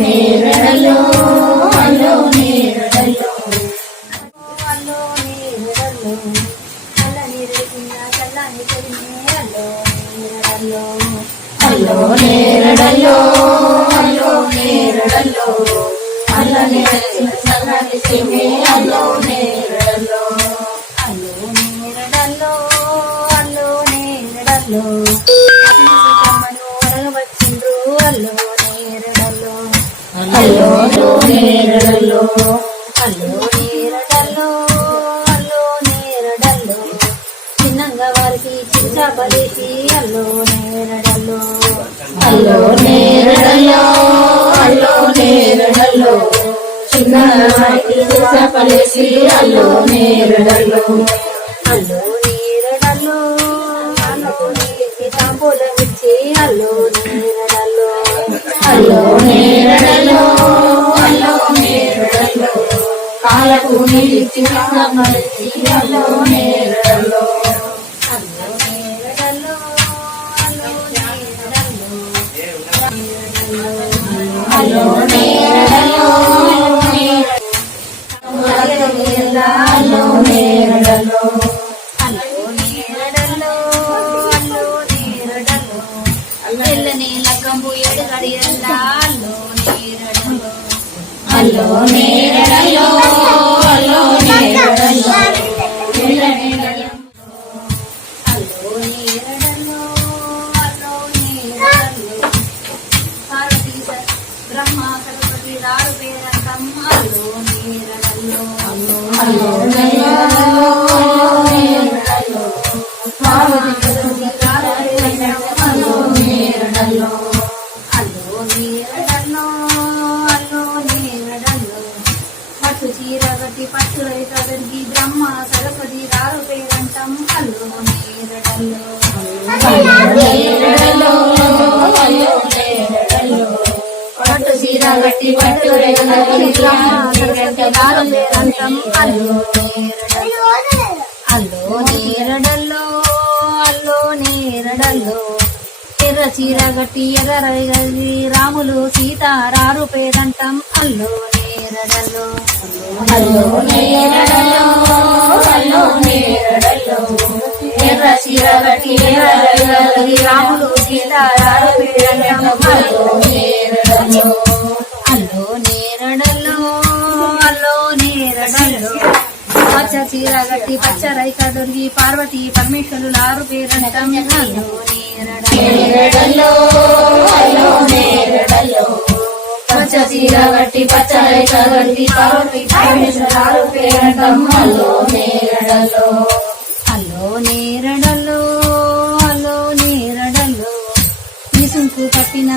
నేరడలో అల్లో నేరడలో అల్లో నేరడలో చల్లని రేగిన చల్లని చెరిమే అల్లో నేరడలో అల్లో నేరడలో అల్లో నేరడలో అల్లని రేగిన చల్లని చెరిమే అల్లో నేరడలో అల్లో నేరడలో అల్లో నేరడలో అరగవచ్చిండ్రు అల్లో నేరడలో అల్లో నేరడలో అల్లో నేరడలో అల్లో నేరడలో చిన్నంగా వారికి చించాపలేసి అల్లో నేరడలో అల్లో నేరడలో అల్లో నేరడలో చిన్నవారికి చేపలేసి అల్లో నేరడలో అల్లో నేరడలో అల్లో నీకి తాంబూలం ఇచ్చి అల్లో నేరడలో అల్లో నేరడలో అల్లో నేరడలో కాలకు నీటి సమలిసి అల్లో నేరడలో అల్లో నేరడలో అల్లో నేరడలో అల్లో నేరడలో అల్లో నేరడలో అల్లో నేరడలో అల్లో నేరడలో తెల్లని లగ్గంబు ఎడుగడియల్లా అల్లో నేరడలో అల్లో నేరడలో అల్లో నేరడలో అల్లో నేరడలో అల్లో నేరడలో పార్వతీ బ్రహ్మ సరస్వతి రారు పేరంతం అల్లో నేరడలో అల్లో నేరడలో నేరడలో పార్వతీ రారు పేరంతం అల్లో నేరడలో అల్లో నేరడలో అల్లో నేరడలో పట్టు చీర గట్టి పట్టు రైతదరికి బ్రహ్మ సరస్వతి రారు పేరంతం అల్లో నేరడలో అల్లో నేరడలో అల్లో నేరడలో పట్టు చీర గట్టి పట్టు రేగలకి బ్రహ్మ సరస్వతి రారు పేరంతం అల్లో నేరడలో అల్లో నేరడలో అల్లో నేరడలో ఎర్ర చీర గట్టి ఎర్ర రైగలి రాములు సీతారారు పేరంతం అల్లో నేరడలో అల్లో నేరడలో అల్లో నేరడలో ఎర్ర చీర గట్టి ఎర్ర రేగలకి రాములు సీతారారు పేరంతం అల్లో నేరడలో అల్లో నేరడలో అల్లో నేరడలో పచ్చ చీర గట్టి పచ్చ రైక దొరికి పార్వతీ పరమేశ్వరులారు పేరంతం అల్లో నేరడలో అల్లో నేరడలో పచ్చ చీర గట్టి పచ్చ రేఖ గట్టి పార్వతీ పరమేశ్వరాలు పేరంతం అల్లో నేరడలో అల్లో నేరడలో అల్లో నేరడలో నిసుంకు కట్టిన